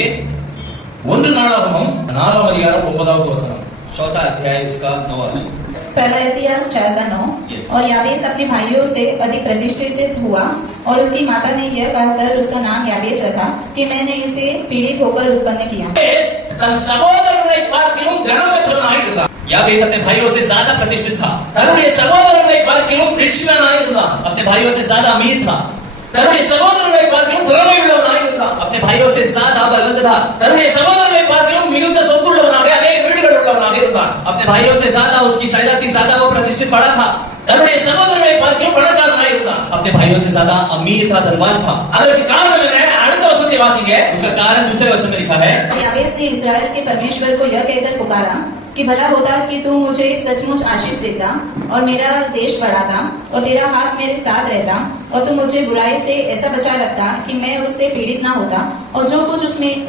पढ़ेंगे। 1 நாளாகமம் 4ஆம் அதிகாரம் 9வது வசனம். चौथा अध्याय उसका 9वां वचन। पहला इतिहास 4:9। और याबेस अपने भाइयों से अधिक प्रतिष्ठित हुआ और उसकी माता ने यह कहकर उसका नाम याबेस रखा कि मैंने इसे पीड़ित होकर उत्पन्न किया। தன் சகோதரனை பார்க்கிலும் கனமற்றவனாய் இருந்தான். याबेस अपने भाइयों से ज्यादा प्रतिष्ठित था। தன்னுடைய சகோதரனை பார்க்கிலும் ரிச்மேனாய் இருந்தான். अपने भाइयों से ज्यादा अमीर था। தன்னுடைய சகோதரனை பார்க்கிலும் திறமையுள்ளவனாய் இருந்தான். अपने भाइयों से ज्यादा बलवंत था। தன்னுடைய சகோதரனை பார்க்கிலும் மிகுந்த சொத்துள்ளவனாக அநேக வீடுகள் உள்ளவனாக இருந்தான். अपने भाइयों से ज्यादा उसकी जायदाद की ज्यादा वो प्रतिष्ठित बड़ा था। தன்னுடைய சகோதரனை பார்க்கிலும் பணக்காரனாய் இருந்தான். अपने भाइयों से ज्यादा अमीर था, धनवान था। அதற்கு காரணம் என்ன? அடுத்த வசனத்தை வாசிங்க. उसका कारण दूसरे वचन में लिखा है। याबेस ने इस्राएल के परमेश्वर को यह कहकर पुकारा कि भला होता कि तू मुझे सचमुच आशीष देता और मेरा देश बढ़ाता और तेरा हाथ मेरे साथ रहता और तू मुझे बुराई से ऐसा बचा रखता कि मैं उससे पीड़ित ना होता और जो कुछ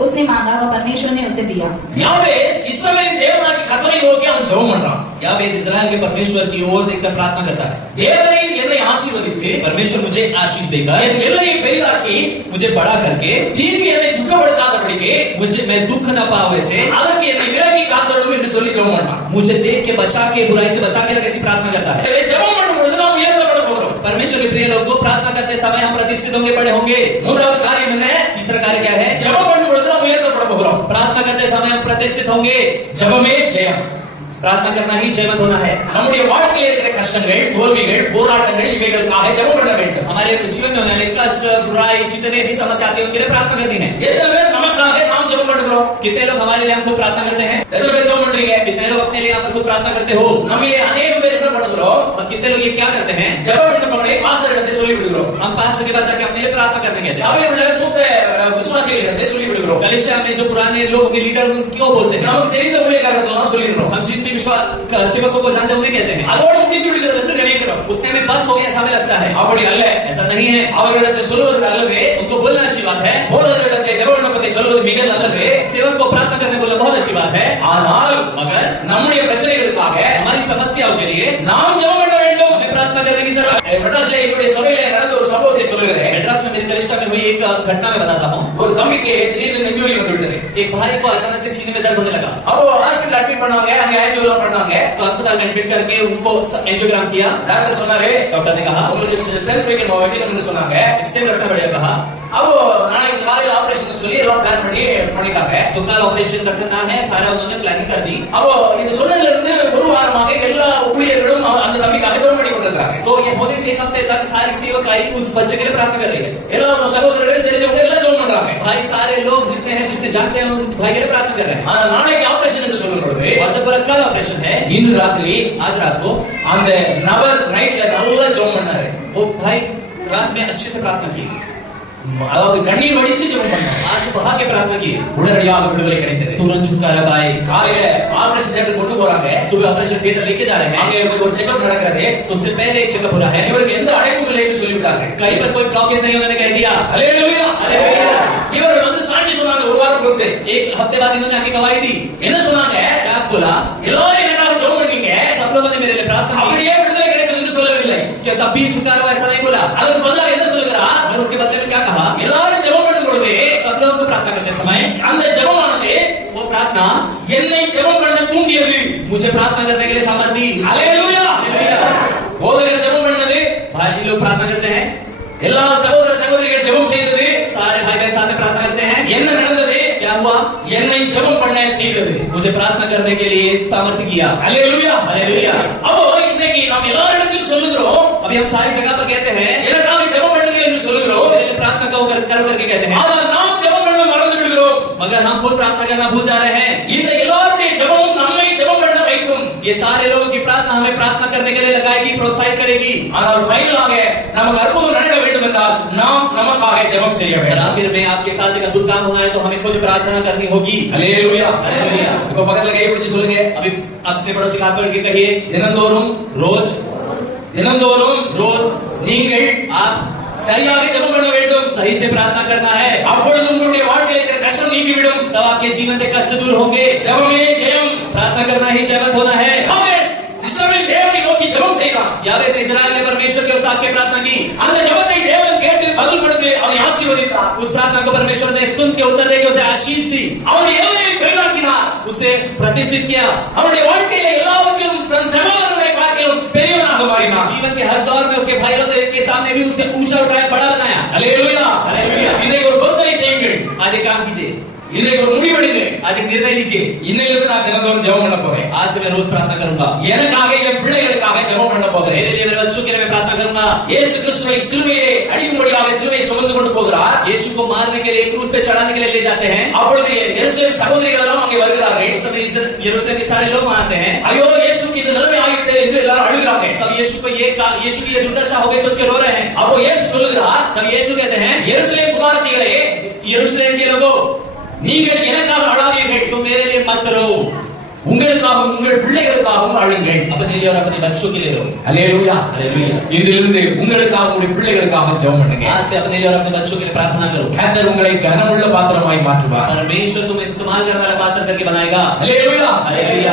उसने मांगा वह परमेश्वर ने उसे दिया। யாபேஸ் இஸ்ரவேலின் தேவனாகிய கர்த்தரை நோக்கி அவன் ஜெபம் பண்றான். याबेस इस्राएल के परमेश्वर की ओर देखकर प्रार्थना करता है। தேவரே என்னை ஆசீர்வதித்து परमेश्वर मुझे आशीष देकर, என் எல்லையை பெரிதாக்கி मुझे बड़ा करके, தீங்கு என்னை துக்கப்படுத்தாதபடிக்கு मुझे मैं दुख न पाऊं वैसे, அதற்கு என்னை விலக்கி காத்தருளும் என்று சொல்லி ஜெபம் பண்றான். मुझे देख के बचा के, बुराई से बचा के ऐसी प्रार्थना करता है। ஜெபம் பண்ணும் பொழுது நாம் உயர்த்தப்பட போகிறோம். परमेश्वर के प्रिय लोगों, प्रार्थना करते समय हम प्रतिष्ठित होंगे, बड़े होंगे। மூன்றாவது காரியம் என்ன? तीसरा कार्य क्या है? ஜெபம் பண்ணும் பொழுது நாம் உயர்த்தப்பட போகிறோம். प्रार्थना करते समय हम प्रतिष्ठित होंगे। ஜெபமே ஜெயம். प्रार्थना करना ही जयवंत होना है। நம்முடைய வாழ்க்கையில் இருக்கிற கஷ்டங்கள், தோல்விகள், போராட்டங்கள் இவைகளுக்காக ஜெபம் பண்ண வேண்டும். हमारे जीवन में होने वाले कष्ट, बुराई, जितने भी समस्या आती है उनके लिए प्रार्थना करनी है। எத்தனை பேர் நமக்காக நாம் ஜெபம் பண்ணுகிறோம்? कितने लोग हमारे लिए हम खुद प्रार्थना करते हैं? எத்தனை பேர் ஜெபம் பண்றீங்க? कितने लोग अपने लिए यहाँ पर खुद प्रार्थना करते हो? நம்மிலே अनेक பேர் என்ன பண்ணுகிறோம்? और कितने लोग ये क्या करते हैं? ஜெப விண்ணப்பங்களை பாஸ்டரிடத்தை சொல்லி விடுகிறோம். हम पास्टर के पास जाके अपने लिए प्रार्थना करने कहते हैं। சபையில் உள்ள மூத்த விசுவாசிகளிடத்தை சொல்லி விடுகிறோம். कलीसिया में जो पुराने लोग, लीडर, क्यों बोलते हैं? நமக்கு தெரிந்த ஊழியக்காரர்களெல்லாம் சொல்லிடுறோம். हम जिन भी विश्वास सेवकों को जानते हैं उन्हें कहते हैं। அதோடு முடிந்து விடுகிறது என்று நினைக்கிறோம். उतने में बस हो गया ऐसा हमें लगता है। அப்படி அல்ல. ऐसा नहीं है। அவர்களிடத்தை சொல்வது நல்லது. उनको बोलना अच्छी बात है। போதகரிடத்தை ஜெப விண்ணப்பத்தை சொல்வது மிக நல்லது. सेवक को प्रार्थना करने बोलना बहुत अच्छी बात है। ஆனால் मगर நம்முடைய பிரச்சனைகளுக்காக हमारी समस्याओं के लिए நாம் ஜெபம் பண்ண வேண்டும். हमें प्रार्थना करने की जरूरत है। மெட்ராஸ்ல என்னுடைய சபையில நடந்த ஒரு சம்பவத்தை சொல்லுகிறேன். मेड्रास में मेरी कलिसिया में हुई एक घटना में बताता हूँ। ஒரு தம்பிக்கு திடீர்னு நெஞ்சுவலி வந்து விட்டது. एक भाई को अचानक से सीने में दर्द होने लगा। அப்போ ஹாஸ்பிடல் அட்மிட் பண்ணாங்க. அங்க ஆஞ்சியோகிராம் பண்ணாங்க. तो अस्पताल में एडमिट करके उनको एंजियोग्राम किया। டாக்டர் சொன்னாரு, डॉक्टर ने कहा உங்களுக்கு செல்ஃப் வெட்டின்னு சொன்னாங்க. स्टेम रखना पड़ेगा कहा। அப்போ நாளைக்கு காலையில ஆபரேஷன் சொல்லி எல்லாம் பிளான் பண்ணிட்டாங்க. तो कल ऑपरेशन रखना है, सारा उन्होंने प्लानिंग कर दी। அப்போ இது சொன்னதுல இருந்து ஒரு வாரமாக எல்லா ஊழியர்களும் அந்த தம்பிக்காக ஜெபம் பண்ணி கொண்டிருக்காங்க. तो ये होने से एक हफ्ते तक सारी सेवकाई उस बच्चे के लिए प्रार्थना कर रही है। எல்லா சகோதரர்கள் தெரிஞ்சவங்க எல்லாம் ஜெபம் பண்றாங்க. भाई सारे लोग जितने हैं, जितने जानते हैं, उन भाई के लिए प्रार्थना कर रहे हैं। ஆனா நாளைக்கு ஆபரேஷன் என்று சொல்லும் பொழுது और जब बोला कल ऑपरेशन है, இன்று ராத்திரி आज रात को, அந்த நபர் நைட்ல நல்லா ஜெபம் பண்ணாரு. वो भाई रात में अच्छे से प्रार्थना की। அதாவது கண்ணீர் வடித்து ஜெபம் பண்ணாரு. आज बहा के प्रार्थना की, உடனடியாக விடுதலை கிடைத்தது. तुरंत छुटकारा पाए। காலையில ஆபரேஷன் தியேட்டர் கொண்டு போறாங்க. सुबह ऑपरेशन थिएटर लेके जा रहे हैं। அங்கே ஒரு செக்அப் நடக்கிறது. तो उससे पहले एक चेकअप हो रहा है। இவருக்கு எந்த அடைப்பும் இல்லை என்று சொல்லிவிட்டாங்க. कहीं पर कोई ब्लॉकेज नहीं, उन्होंने कह दिया। ஹல்லேலூயா. हालेलुया। இவர் வந்து சாட்சி சொன்னாங்க ஒரு வாரம் பொறுத்து. एक हफ्ते बाद इन्होंने आके गवाही दी। என்ன சொன்னாங்க? क्या बोला? எல்லாரும் எனக்காக ஜெபம் பண்ணீங்க. सब लोगों ने मेरे लिए प्रार्थना की। அப்படியே விடுதலை கிடைத்தது என்று சொல்லவில்லை. क्या तब भी छुटकारा ऐसा नहीं बोला? அதுக்கு பதிலா என்ன சொல்லுகிறார்? और उसके बदले में क्या कहा? எல்லாரும் ஜெபம் பண்ணும் பொழுது सब लोगों को प्रार्थना करते समय அந்த ஜெபமானது वो प्रार्थना என்னை ஜெபம் பண்ண தூண்டியது. मुझे प्रार्थना करने के लिए सामर्थ्य दी। ஹல்லேலூயா. हालेलुया। போதகர் ஜெபம் பண்ணது, भाई लोग प्रार्थना करते हैं, எல்லா சகோதர சகோதரிகள் ஜெபம் செய்தது. सारे भाई बहन साथ में प्रार्थना करते हैं। என்ன நடந்தது? क्या हुआ? என்னை ஜெபம் பண்ண செய்தது. मुझे प्रार्थना करने के लिए सामर्थ्य किया। ஹல்லேலூயா. हालेलुया। அப்போ இன்னைக்கு நாம் எல்லாரிடத்திலும் சொல்லுகிறோம், अभी हम सारी जगह पर कहते हैं, எனக்காக ஜெபம் பண்ணுங்க என்று சொல்லுகிறோம். मेरे लिए प्रार्थना करो करके कहते हैं, ஆனால் நாம் ஜெபம் பண்ண மறந்து விடுகிறோம். मगर हम खुद प्रार्थना करना भूल जा रहे हैं। இந்த எல்லாருடைய ஜெபமும் நம்மை ஜெபம் பண்ண வைக்கும். ये सारे लोगों की प्रार्थना हमें प्रार्थना करने के लिए लगाएगी, प्रोत्साहित करेगी। ஆனால் ஃபைனலாக நமக்கு அற்புதம் நடக்க வேண்டும் என்றால் நாம் நமக்காக ஜெபம் செய்ய और வேண்டும். आखिर में आपके साथ एक अद्भुत काम होना है तो हमें खुद प्रार्थना करनी होगी। ஹல்லேலூயா. हालेलुया। இப்ப பக்கத்துல கையை பிடிச்சு சொல்லுங்க, अभी अपने पड़ोसी हाथ पकड़ के कहिए, தினந்தோறும் रोज रोज நீங்கள் आप சரியாக ஜெபம் பண்ண வேண்டும். सही से प्रार्थना करना है। அப்பொழுது உங்களுடைய வாழ்க்கையில் இருக்கிற கஷ்டம் நீங்கிவிடும். तब आपके जीवन से कष्ट दूर होंगे। ஜெபமே ஜெயம். प्रार्थना करना ही जयवंत होना है। ஆமென். இஸ்ரவேல் தேவனை நோக்கி ஜெபம் செய்து பண்ணினான். यावे से इस्राएल ने परमेश्वर के ताक के प्रार्थना की. அந்த ஜெபத்தை தேவன் கேட்டு பதில் கொடுத்து அவனை ஆசீர்வதித்தார். उस प्रार्थना को परमेश्वर ने सुन के उत्तर देके उसे आशीष दी. அவனுடைய எல்லையை பெரிதாக்கினார். उसे प्रतिष्ठित किया. அவனுடைய வாழ்க்கையில எல்லாவற்றிலும் தன் சகோதரரை பார்க்கிலும் பெரியவனாக மாறினான். जीवन के हर दौर में उसके भाइयों से के सामने भी उसे ऊंचा उठाया, बड़ा बनाया. அல்லேலூயா. हालेलुया. இன்னைக்கு ஒரு பொருத்தனை செய்யுங்கள். आज एक काम कीजिए, இன்னைக்கு ஒரு முடிவெடுங்க. आज एक निर्णय लीजिए. இன்னையிலிருந்து நான் தினந்தோறும் ஜெபம் பண்ண போறேன். आज से मैं रोज प्रार्थना करूंगा. எனக்காக என் பிள்ளைகளுக்காக ஜெபம் பண்ண போகிறேன். मेरे लिए, मेरे बच्चों के लिए मैं प्रार्थना करूंगा. இயேசு கிறிஸ்துவை சிலுவையை அடிக்கும்படியாக சிலுவையை சுமந்து கொண்டு போகிறார். यीशु को मारने के लिए, क्रूस पे चढ़ाने के लिए ले जाते हैं. அப்பொழுது எருசலேம் சகோதரிகள் எல்லாம் அங்கே வருகிறார்கள். उस समय यरूशलेम के सारे लोग आते हैं. ஐயோ இயேசுக்கு இந்த நிலைமை ஆகிட்டே என்று எல்லாரும் அழுகிறாங்க. सब यीशु की ये दुर्दशा हो गई सोच के रो रहे हैं. அப்போ இயேசு சொல்லுகிறார், तब यीशु कहते हैं, எருசலேம் குமாரத்திகளே, यरूशलेम के लोगों, நீங்கள் எனக்காக அழாதீர்கள், तुम मेरे लिए मत रो, உங்களுக்காகவும் உங்கள் பிள்ளைகளுக்காகவும் அழுங்கள். अपने लिए और अपने बच्चों के लिए रो. அல்லேலூயா. हालेलुया. இன்றிலிருந்து உங்களுக்காக உங்களுடைய பிள்ளைகளுக்காக ஜெபம் பண்ணுங்க. आज से अपने लिए और अपने बच्चों के लिए प्रार्थना करो. கர்த்தர் உங்களை கனமுள்ள பாத்திரமாய் மாற்றுவார். परमेश्वर तुम्हें इस्तेमाल करने वाला पात्र करके बनाएगा. அல்லேலூயா. हालेलुया.